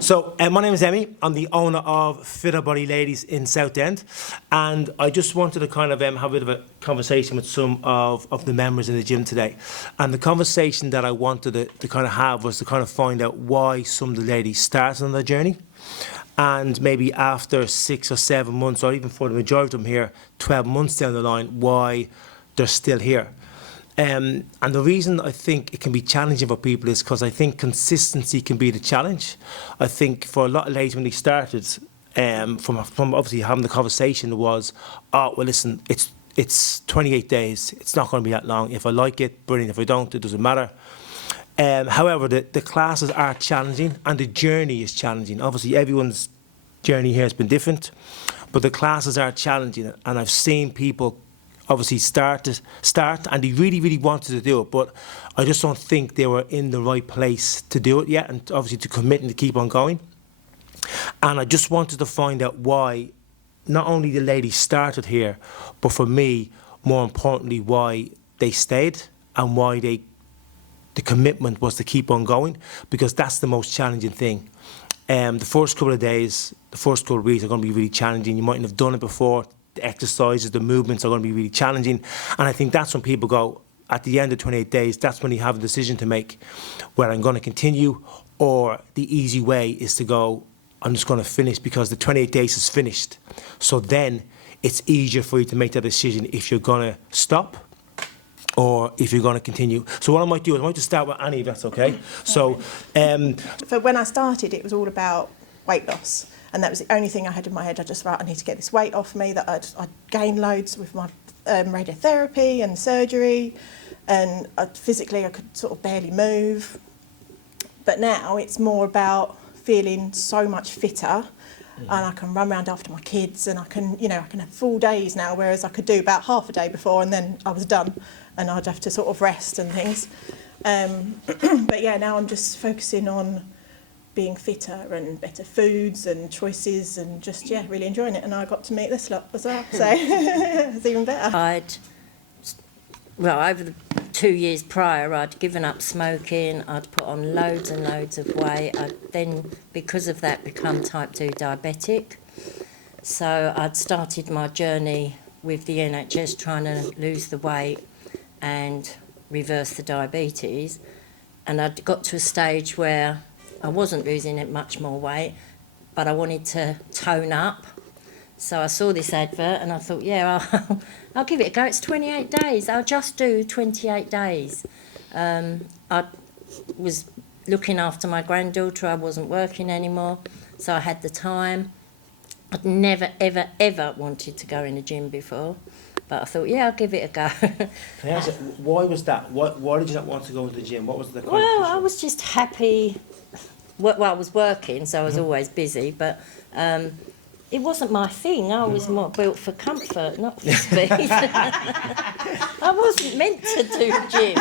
So, my name is Emmy. I'm the owner of Fitter Body Ladies in Southend, and I just wanted to kind of have a bit of a conversation with some of the members in the gym today. And the conversation that I wanted to kind of have was to kind of find out why some of the ladies started on their journey, and maybe after 6 or 7 months, or even for the majority of them here, 12 months down the line, why they're still here. And the reason I think it can be challenging for people is because I think consistency can be the challenge. I think for a lot of ladies when they started, from obviously having the conversation was, oh, well, listen, it's 28 days. It's not going to be that long. If I like it, brilliant. If I don't, it doesn't matter. However, the classes are challenging and the journey is challenging. Obviously, everyone's journey here has been different, but the classes are challenging. And I've seen people obviously start and they really wanted to do it, but I just don't think they were in the right place to do it yet, and obviously to commit and to keep on going. And I just wanted to find out why not only the ladies started here, but for me, more importantly, why they stayed and why the commitment was to keep on going, because that's the most challenging thing. The first couple of days, the first couple of weeks are going to be really challenging. You mightn't have done it before. The exercises, the movements are going to be really challenging. And I think that's when people go, at the end of 28 days, that's when you have a decision to make, where I'm going to continue, or the easy way is to go, I'm just going to finish because the 28 days is finished. So then it's easier for you to make that decision if you're going to stop or if you're going to continue. So what I might do is I might just start with Annie, if that's okay. So, For when I started, it was all about weight loss. And that was the only thing I had in my head. I just thought, I need to get this weight off me, that I'd gained loads with my radiotherapy and surgery, and physically I could sort of barely move. But now it's more about feeling so much fitter, and I can run around after my kids, and I can have full days now, whereas I could do about half a day before and then I was done, and I'd have to sort of rest and things. But yeah, now I'm just focusing on being fitter and better foods and choices, and just really enjoying it. And I got to meet this lot as well, so it's even better. Over the 2 years prior, I'd given up smoking. I'd put on loads and loads of weight. I'd then, because of that, become type 2 diabetic. So I'd started my journey with the NHS trying to lose the weight and reverse the diabetes. And I'd got to a stage where I wasn't losing it much more weight, but I wanted to tone up. So I saw this advert and I thought, I'll give it a go. It's 28 days. I'll just do 28 days. I was looking after my granddaughter. I wasn't working anymore, so I had the time. I'd never, ever wanted to go in a gym before, but I thought, I'll give it a go. can I ask, why was that? Why did you not want to go to the gym? What was the kind Well, I was just happy. Well, I was working, so I was always busy, but it wasn't my thing. I was more built for comfort, not for speed. I wasn't meant to do gym.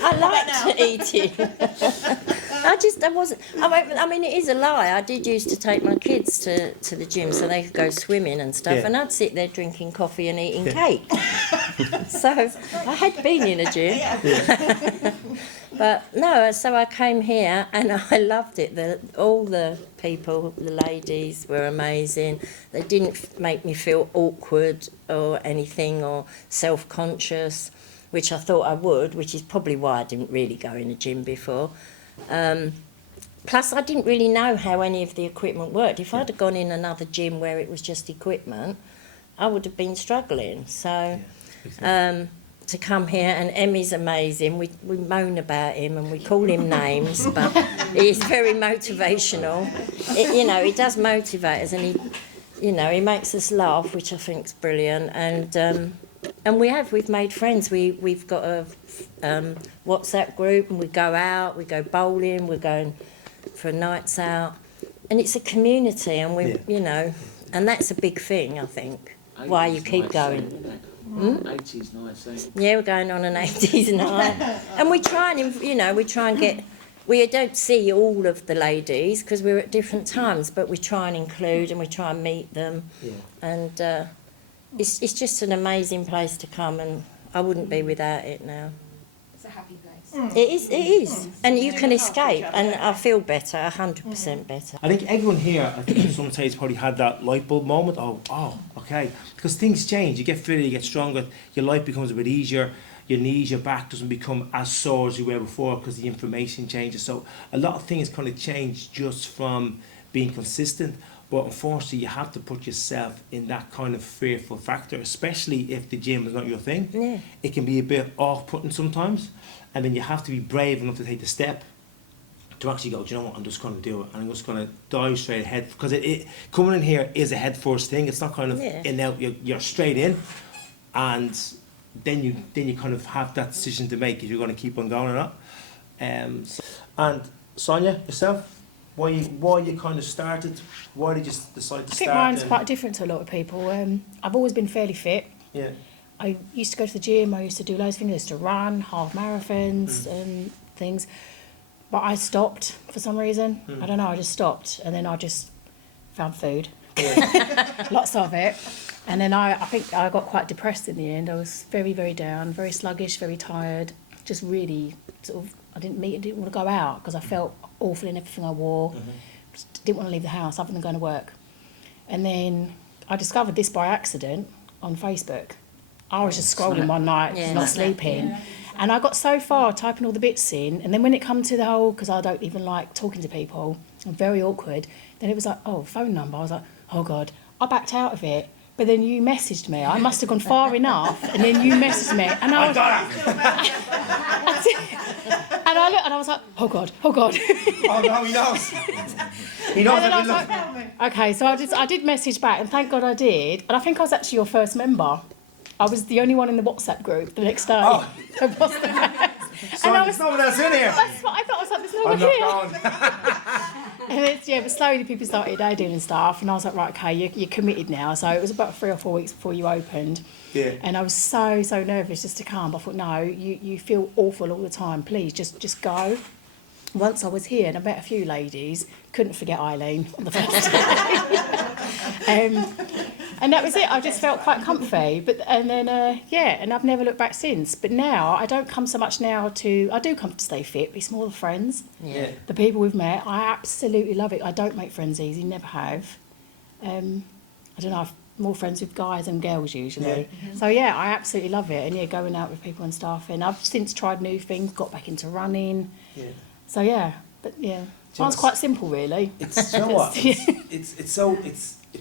I liked eating. I wasn't. I mean, it is a lie. I did used to take my kids to the gym so they could go swimming and stuff, and I'd sit there drinking coffee and eating cake. So I had been in a gym. But no, so I came here and I loved it. All the people, the ladies were amazing. They didn't make me feel awkward or anything or self-conscious, which I thought I would, which is probably why I didn't really go in a gym before. Plus, I didn't really know how any of the equipment worked. If I'd have gone in another gym where it was just equipment, I would have been struggling. So to come here, and Emmy's amazing. We moan about him and we call him names, but he's very motivational. He does motivate us, and he makes us laugh, which I think is brilliant. And we've made friends. We've got a WhatsApp group, and we go out, we go bowling, we're going for nights out, and it's a community, and and that's a big thing, I think. Why you keep going. 80s night, yeah, we're going on an 80s night, and we try and get. We don't see all of the ladies because we're at different times, but we try and include and we try and meet them, and it's just an amazing place to come, and I wouldn't be without it now. It's a happy place. It is. And you can escape, and I feel better, 100% better. I think everyone here, I think someone says probably had that light bulb moment. Oh, okay. Because things change. You get fitter, you get stronger. Your life becomes a bit easier. Your knees, your back doesn't become as sore as you were before because the information changes. So a lot of things kind of change just from being consistent. But unfortunately, you have to put yourself in that kind of fearful factor, especially if the gym is not your thing. Yeah. It can be a bit off-putting sometimes. And then you have to be brave enough to take the step to actually go, do you know what, I'm just going to do it. And I'm just going to dive straight ahead. Because it coming in here is a head first thing. It's not kind of Yeah. in out, you're straight in. And then you kind of have that decision to make if you're going to keep on going or not. And Sonia, yourself? Why you kind of started? Why did you decide to I think start? mine's and- quite different to a lot of people. I've always been fairly fit. Yeah. I used to go to the gym, I used to do loads of things, I used to run, half marathons and things. But I stopped for some reason. I don't know, I just stopped. And then I just found food, lots of it. And then I think I got quite depressed in the end. I was very, very down, very sluggish, very tired. Just really sort of, I didn't want to go out because I felt awful in everything I wore. Just didn't want to leave the house other than going to work. And then I discovered this by accident on Facebook. I was just scrolling one night, Yeah, not snap, sleeping. And I got so far typing all the bits in, and then when it come to the whole, because I don't even like talking to people, I'm very awkward, then it was like, oh, phone number. I was like, oh God, I backed out of it. But then you messaged me. I must have gone far enough, and then you messaged me, and I was, and I looked, and I was like, oh God, oh God. Oh no, he knows. He knows. And then I I've was been like, okay, so I did message back, and thank God I did. And I think I was actually your first member. I was the only one in the WhatsApp group the next day. Oh. I was the first. Sonia, And I there's was, no one else in here. that's what I thought. I was like, there's no one I'm here. not going. And it's, yeah, but slowly people started adding and stuff, and I was like, right, okay, you're committed now. So it was about 3 or 4 weeks before you opened. Yeah. And I was so nervous just to come. I thought, no, you feel awful all the time. Please, just go. Once I was here, and I met a few ladies, couldn't forget Eileen on the first day. And that was it. I just felt quite comfy. And I've never looked back since. But now, I don't come so much now I do come to stay fit, but it's more the friends. Yeah. The people we've met, I absolutely love it. I don't make friends easy, never have. I don't know, I've more friends with guys than girls usually. So yeah, I absolutely love it. And yeah, going out with people and stuff. And I've since tried new things, got back into running. Yeah. So yeah, but yeah, mine's quite simple really. It's you know what? Yeah. It's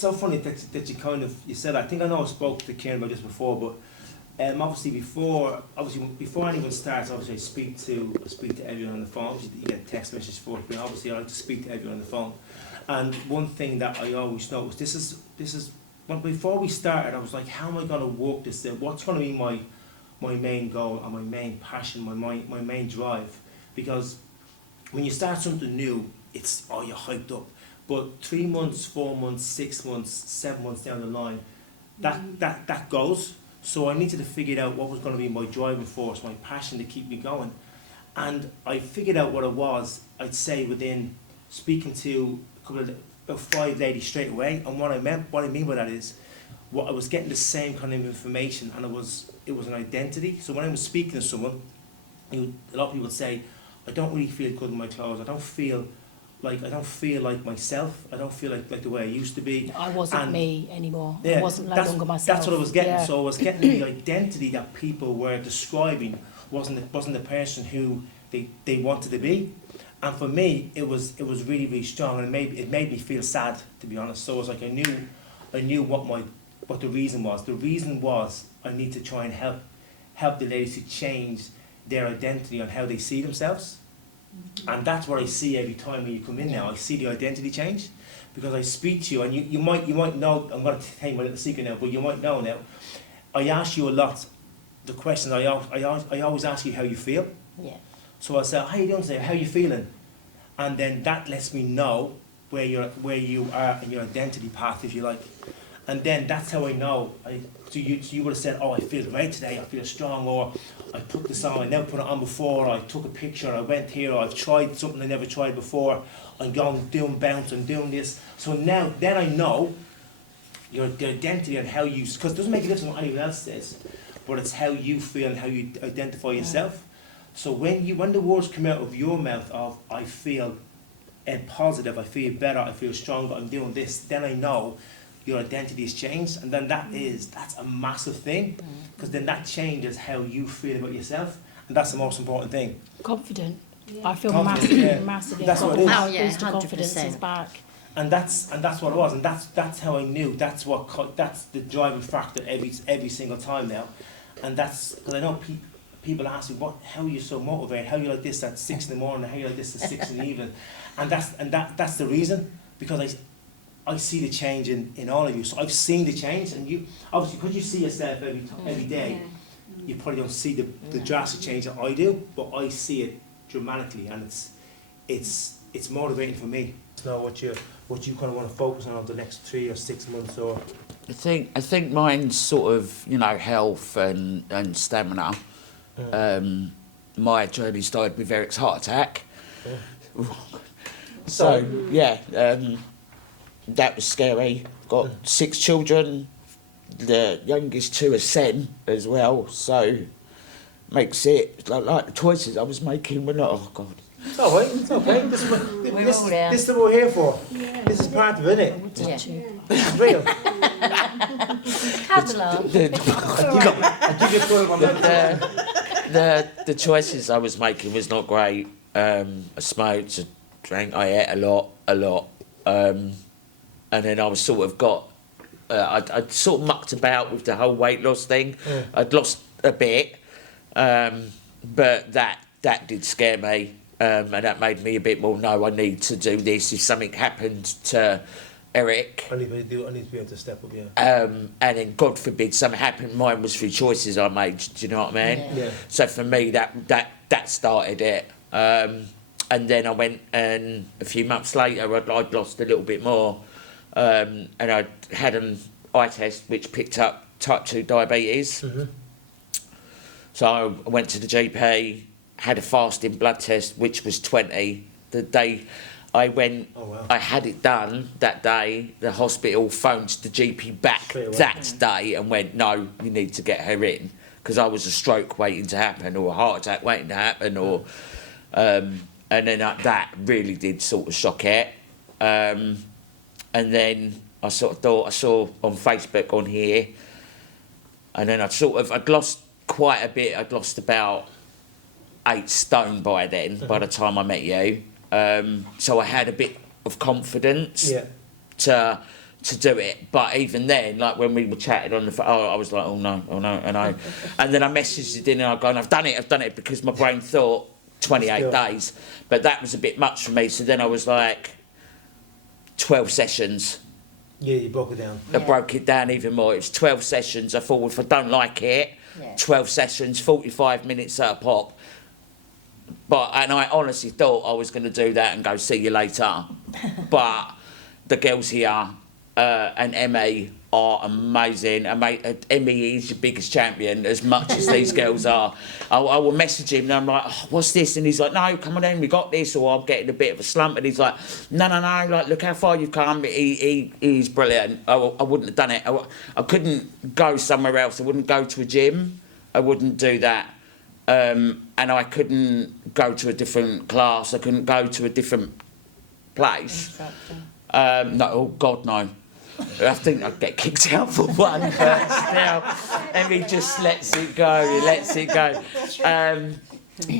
so funny that you kind of you said that. I think I know I spoke to Kieran about this before, but obviously before anyone starts, obviously I speak to everyone on the phone. Obviously you get a text message for it, but obviously I like to speak to everyone on the phone. And one thing that I always know is this is when before we started, I was like, how am I going to work this out? What's going to be my main goal and my main passion, my main drive? Because when you start something new, it's you're hyped up. But 3 months, 4 months, 6 months, 7 months down the line, that goes. So I needed to figure out what was going to be my driving force, my passion to keep me going. And I figured out what it was, I'd say within speaking to a couple of about 5 ladies straight away. And what I mean by that is I was getting the same kind of information, and it was an identity. So when I was speaking to someone, a lot of people would say, I don't really feel good in my clothes. I don't feel like myself. I don't feel like the way I used to be. I wasn't And me anymore. yeah, I wasn't no that's, longer myself. That's what I was getting. Yeah. So I was getting the identity that people were describing wasn't the person who they wanted to be. And for me, it was really, really strong, and it made me feel sad, to be honest. So it was like I knew what the reason was. The reason was I need to try and help the ladies to change their identity on how they see themselves. And that's what I see every time when you come in now. I see the identity change, because I speak to you, and you might know, I'm going to tell you my little secret now, but you might know now, I ask you a lot, the questions I always ask you how you feel. Yeah. So I say, how you doing today? How you feeling? And then that lets me know where you are in your identity path, if you like. And then that's how I know. So you would have said, oh, I feel great today, I feel strong, or I put this on, I never put it on before, or I took a picture, I went here, or I've tried something I never tried before, I'm doing bounce, I'm doing this. So now, then I know the identity and how you, because it doesn't make a difference what anyone else says, but it's how you feel and how you identify yourself. So when the words come out of your mouth of I feel positive, I feel better, I feel stronger, I'm doing this, then I know your identity has changed, and then that's a massive thing, because then that changes how you feel about yourself, and that's the most important thing. Confident. I feel Confident, massively, yeah. massively That's what it confident. is. Oh, yeah, Boost of confidence 100%. is back. And that's what it was, and that's how I knew. That's the driving factor every single time now, and that's because I know people ask me, how are you so motivated? How are you like this at 6 in the morning? How are you like this at 6 in the evening? And that's the reason, because I see the change in all of you. So I've seen the change, and you obviously, because you see yourself every day, you probably don't see the drastic change that I do, but I see it dramatically, and it's motivating for me. To know what you kind of want to focus on over the next 3 or 6 months, or I think mine's sort of, you know, health and stamina. My journey started with Eric's heart attack. So yeah, that was scary. Got 6 children. The youngest 2 are Sen as well. So makes it like the choices I was making were not. Oh God. it's all right. It's okay. This is what we're here for. This is part of it, isn't it? Yeah. This is real. Cuddle on. I give you a clue on that. The choices I was making was not great. I smoked, I drank, I ate a lot, and then I was sort of I'd sort of mucked about with the whole weight loss thing. I'd lost a bit, but that did scare me, and that made me a bit more. No, I need to do this. If something happened to Eric, I need to be able to step up. Yeah. and then God forbid something happened, mine was through choices I made. Do you know what I mean? Yeah. So for me, that started it. And then I went, and a few months later, I'd lost a little bit more, and I had an eye test which picked up type 2 diabetes. So I went to the GP, had a fasting blood test which was 20. The day I went, Oh, wow. I had it done that day. The hospital phoned the GP back Straight away. that day and went, no, you need to get her in, because I was a stroke waiting to happen, or a heart attack waiting to happen, or and then that really did sort of shock it. And then I sort of thought, I saw on Facebook on here, and then I'd lost quite a bit. I'd lost about 8 stone by then, by the time I met you. So I had a bit of confidence Yeah. to do it. But even then, like when we were chatting on the phone, I was like, oh no, and then I messaged it in and I go, I've done it, because my brain thought 28 days. But that was a bit much for me, so then I was like, 12 sessions. Yeah, you broke it down. I broke it down even more. It was 12 sessions. I thought, if I don't like it, 12 sessions, 45 minutes at a pop. And I honestly thought I was going to do that and go, see you later. But the girls here and Emmy are amazing. Emmy is your biggest champion, as much as these girls are. I will message him and I'm like, oh, what's this? And he's like, no, come on in, we got this. Or I'm getting a bit of a slump. And he's like, no, like, look how far you've come. He's brilliant. I wouldn't have done it. I couldn't go somewhere else. I wouldn't go to a gym. I wouldn't do that. And I couldn't go to a different class. I couldn't go to a different place. No, oh God, no. I think I'd get kicked out for one, but still, Emmy just lets it go.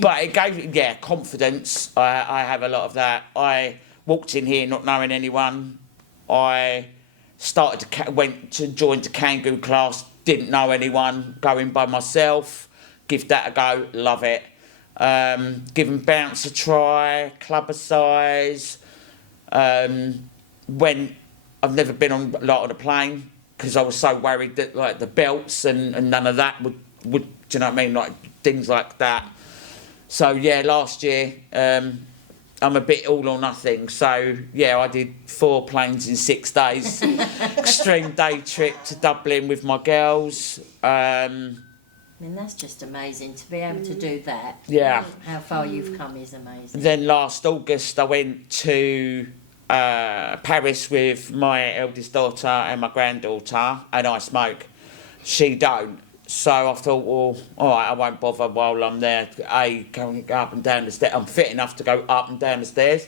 But it gave me, confidence. I have a lot of that. I walked in here not knowing anyone. I went to join the Kangoo class, didn't know anyone, going by myself. Give that a go, love it. Giving bounce a try, clubber size. When I've never been on a plane, because I was so worried that like the belts and none of that would do you know what I mean, like things like that. So yeah, last year I'm a bit all or nothing. So yeah, I did 4 planes in 6 days. Extreme day trip to Dublin with my girls. I mean, that's just amazing to be able to do that. Yeah. How far you've come is amazing. Then last August I went to Paris with my eldest daughter and my granddaughter, and I smoke. She don't. So I thought, well, all right, I won't bother while I'm there. Go up and down the stairs. I'm fit enough to go up and down the stairs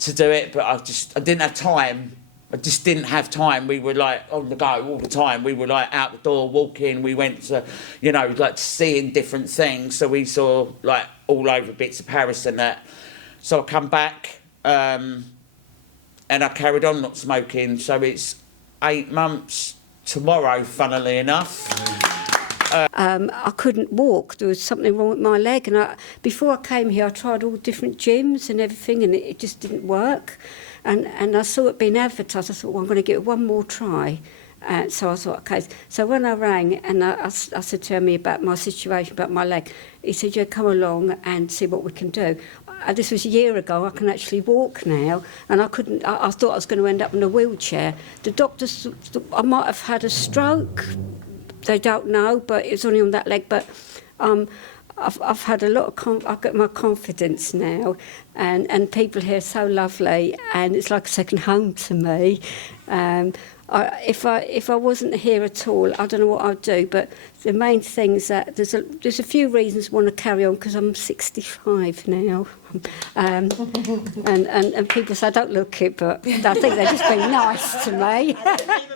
to do it, but I didn't have time. I just didn't have time. We were like on the go all the time. We were like out the door, walking. We went to, you know, like seeing different things. So we saw like all over bits of Paris and that. So I come back and I carried on not smoking. So it's 8 months tomorrow, funnily enough. I couldn't walk. There was something wrong with my leg, and before I came here, I tried all different gyms and everything, and it just didn't work. And I saw it being advertised. I thought, well, I'm going to give it one more try. So I thought, okay. So when I rang and I said to him about my situation, about my leg, he said, yeah, come along and see what we can do. This was a year ago. I can actually walk now, and I couldn't. I thought I was going to end up in a wheelchair. The doctors, I might have had a stroke. They don't know, but it was only on that leg. But I've had a lot of I've got my confidence now, and people here are so lovely, and it's like a second home to me. If I wasn't here at all, I don't know what I'd do. But the main thing is that there's a few reasons I want to carry on, because I'm 65 now, and people say I don't look it, but I think they're just being nice to me.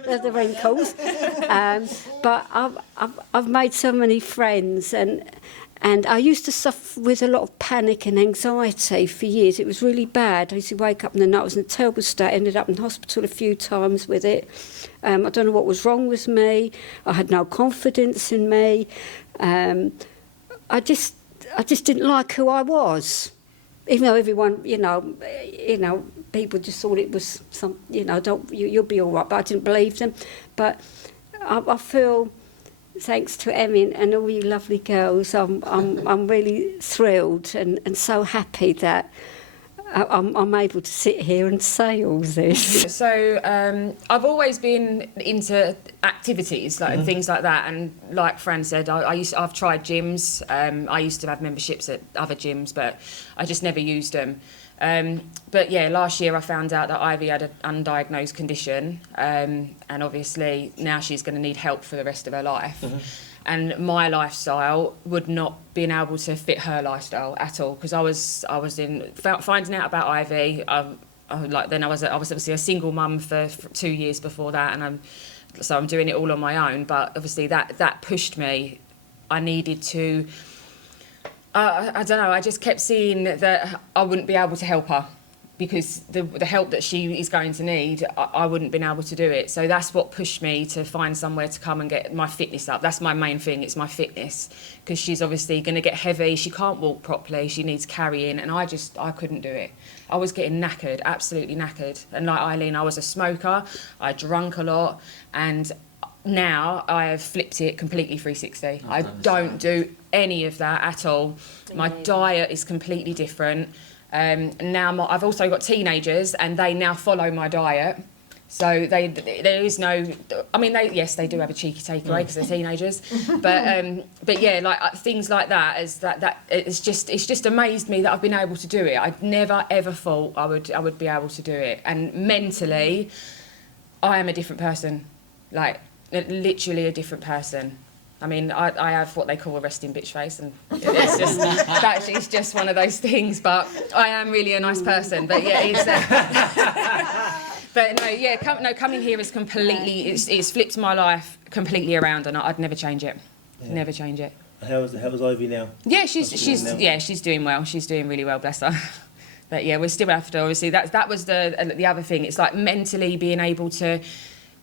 There's the wrinkles, but I've made so many friends, and I used to suffer with a lot of panic and anxiety for years. It was really bad. I used to wake up in the night. I was in a terrible state. Ended up in hospital a few times with it. I don't know what was wrong with me. I had no confidence in me. I just didn't like who I was. Even though everyone, you know, people just thought it was some, you know, you'll be all right. But I didn't believe them. But I feel, thanks to Emmy and all you lovely girls, I'm really thrilled and so happy that I'm able to sit here and say all this. So I've always been into activities and things like that, and like Fran said, I've tried gyms. I used to have memberships at other gyms, but I just never used them. But yeah, last year I found out that Ivy had an undiagnosed condition, and obviously now she's going to need help for the rest of her life. And my lifestyle would not been able to fit her lifestyle at all, because I was finding out about Ivy. I was obviously a single mum for 2 years before that, and I'm doing it all on my own. But obviously that pushed me. I needed to. I don't know. I just kept seeing that I wouldn't be able to help her, because the help that she is going to need, I wouldn't been able to do it. So that's what pushed me to find somewhere to come and get my fitness up. That's my main thing. It's my fitness, because she's obviously going to get heavy. She can't walk properly. She needs carrying, and I couldn't do it. I was getting knackered, absolutely knackered. And like Eileen, I was a smoker. I drank a lot, and now I have flipped it completely 360. I don't do any of that at all. My diet is completely different. Now I've also got teenagers, and they now follow my diet. So there is no. I mean, they do have a cheeky takeaway because they're teenagers, but yeah, like things like that. It's just amazed me that I've been able to do it. I'd never ever thought I would be able to do it. And mentally, I am a different person. Like literally a different person. I mean, I have what they call a resting bitch face, and it's just one of those things. But I am really a nice person. But yeah, but no, yeah, coming here is completely. It's flipped my life completely around, and I'd never change it. Yeah. Never change it. How's Ivy now? Yeah, she's doing well. She's doing really well, bless her. But yeah, we're still after. Obviously, that was the other thing. It's like mentally being able to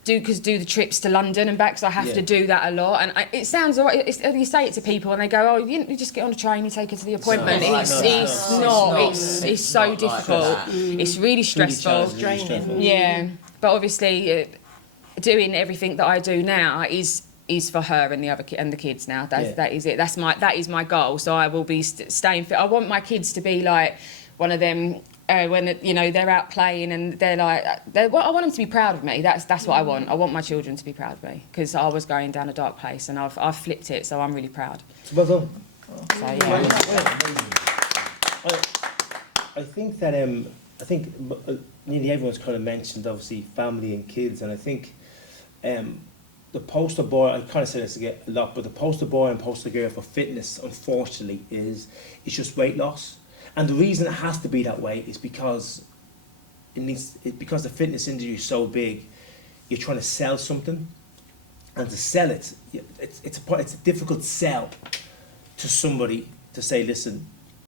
do the trips to London and back, because I have to do that a lot. And it sounds all right. You say it to people and they go, oh, you just get on a train, you take her to the appointment. It's not. It's so difficult. It's really stressful. It's draining. Yeah. But obviously, doing everything that I do now is for her and the kids now. That is it. That is my goal. So I will be staying fit. I want my kids to be like one of them. When they're out playing and they're like, I want them to be proud of me. That's what I want. I want my children to be proud of me, because I was going down a dark place and I've flipped it. So I'm really proud. Well done. So yeah. I think that nearly everyone's kind of mentioned obviously family and kids, and I think the poster boy, I kind of say this again a lot, but the poster boy and poster girl for fitness, unfortunately, is just weight loss. And the reason it has to be that way is because because the fitness industry is so big, you're trying to sell something, and to sell it, it's a difficult sell to somebody to say, listen,